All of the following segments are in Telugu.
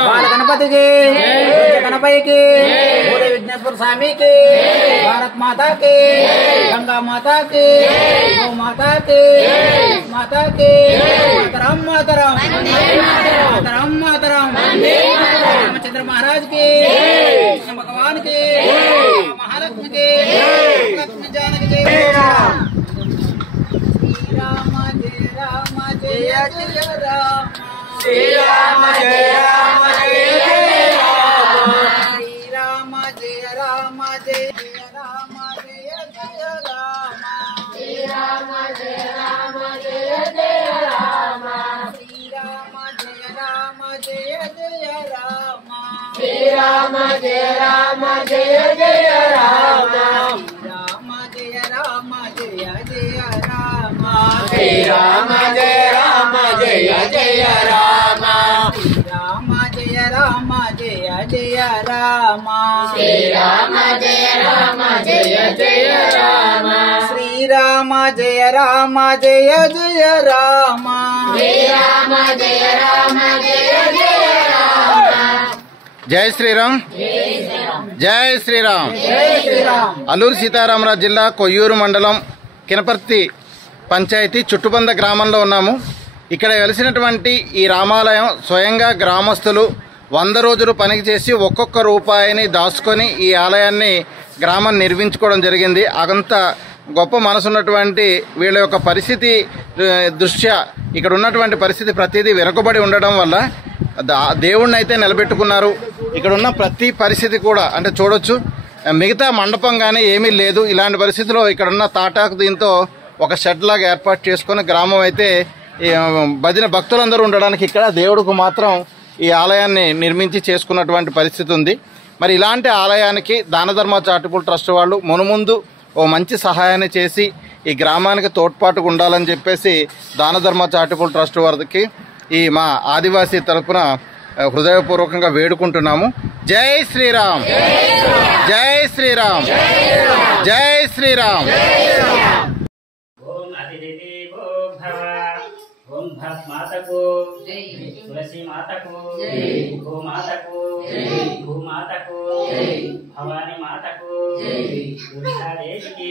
बाल गणपति की, गणपति की, पूरे विघ्नेश्वर स्वामी की, भारत माता की, गंगा माता की, गौ माता की, माता की, मातरम मातरम मातरम मातरम, रामचंद्र महाराज की, कृष्ण भगवान की, महालक्ष्मी की, लक्ष्मी जानकी की। श्री राम जय राम जय जय राम, श्री राम जय राम जय जय राम, श्री राम जय राम जय जय राम जय जय राम, श्री राम जय राम जय जय राम, श्री राम जय राम जय जय राम, श्री राम जय राम जय जय राम, राम जय राम जय जय राम, श्री राम जय राम जय जय राम, राम जय राम जय जय राम, श्री राम जय राम जय जय राम, श्री राम जय राम जय जय राम, श्री राम जय राम जय जय राम। जय श्रीराम जय श्रीराम। అల్లూరి సీతారామరాజు జిల్లా కొయ్యూరు మండలం కినపర్తి పంచాయతీ చుట్టుబంద గ్రామంలో ఉన్నాము. ఇక్కడ వెలిసినటువంటి ఈ రామాలయం స్వయంగా గ్రామస్తులు 100 రోజులు పనికి చేసి ఒక్కొక్క రూపాయిని దాచుకొని ఈ ఆలయాన్ని గ్రామం నిర్మించుకోవడం జరిగింది. అంత గొప్ప మనసున్నటువంటి వీళ్ళ యొక్క పరిస్థితి దృష్ట్యా ఇక్కడ ఉన్నటువంటి పరిస్థితి ప్రతిదీ వెనుకబడి ఉండడం వల్ల దేవుణ్ణి అయితే నిలబెట్టుకున్నారు. ఇక్కడ ఉన్న ప్రతి పరిస్థితి కూడా అంటే చూడొచ్చు, మిగతా మండపం కానీ ఏమీ లేదు. ఇలాంటి పరిస్థితిలో ఇక్కడ ఉన్న తాటాకు దీంతో ఒక షెడ్ లాగా ఏర్పాటు చేసుకుని గ్రామం అయితే భజన భక్తులందరూ ఉండడానికి ఇక్కడ దేవుడికి మాత్రం ఈ ఆలయాన్ని నిర్మించి చేసుకున్నటువంటి పరిస్థితి ఉంది. మరి ఇలాంటి ఆలయానికి దాన ధర్మ చారిటబుల్ ట్రస్ట్ వాళ్ళు మునుముందు ఓ మంచి సహాయాన్ని చేసి ఈ గ్రామానికి తోడ్పాటుగా ఉండాలని చెప్పేసి దాన ధర్మ చారిటబుల్ ట్రస్ట్ వారికి ఈ మా ఆదివాసీ తరపున హృదయపూర్వకంగా వేడుకుంటున్నాము. జై శ్రీరామ్ జై శ్రీరామ్ జై శ్రీరామ్। ఓం అతిథి భవ, ఓం భస్మాతకు, తులసి మాతకు, భూమాతకు, భూమాతకు, భవాని మాతకు, దేవికి,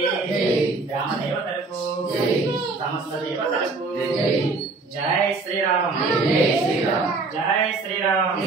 గ్రామ దేవతలకు, సమస్త దేవతలకు జై శ్రీరామ్ జై శ్రీరామ్।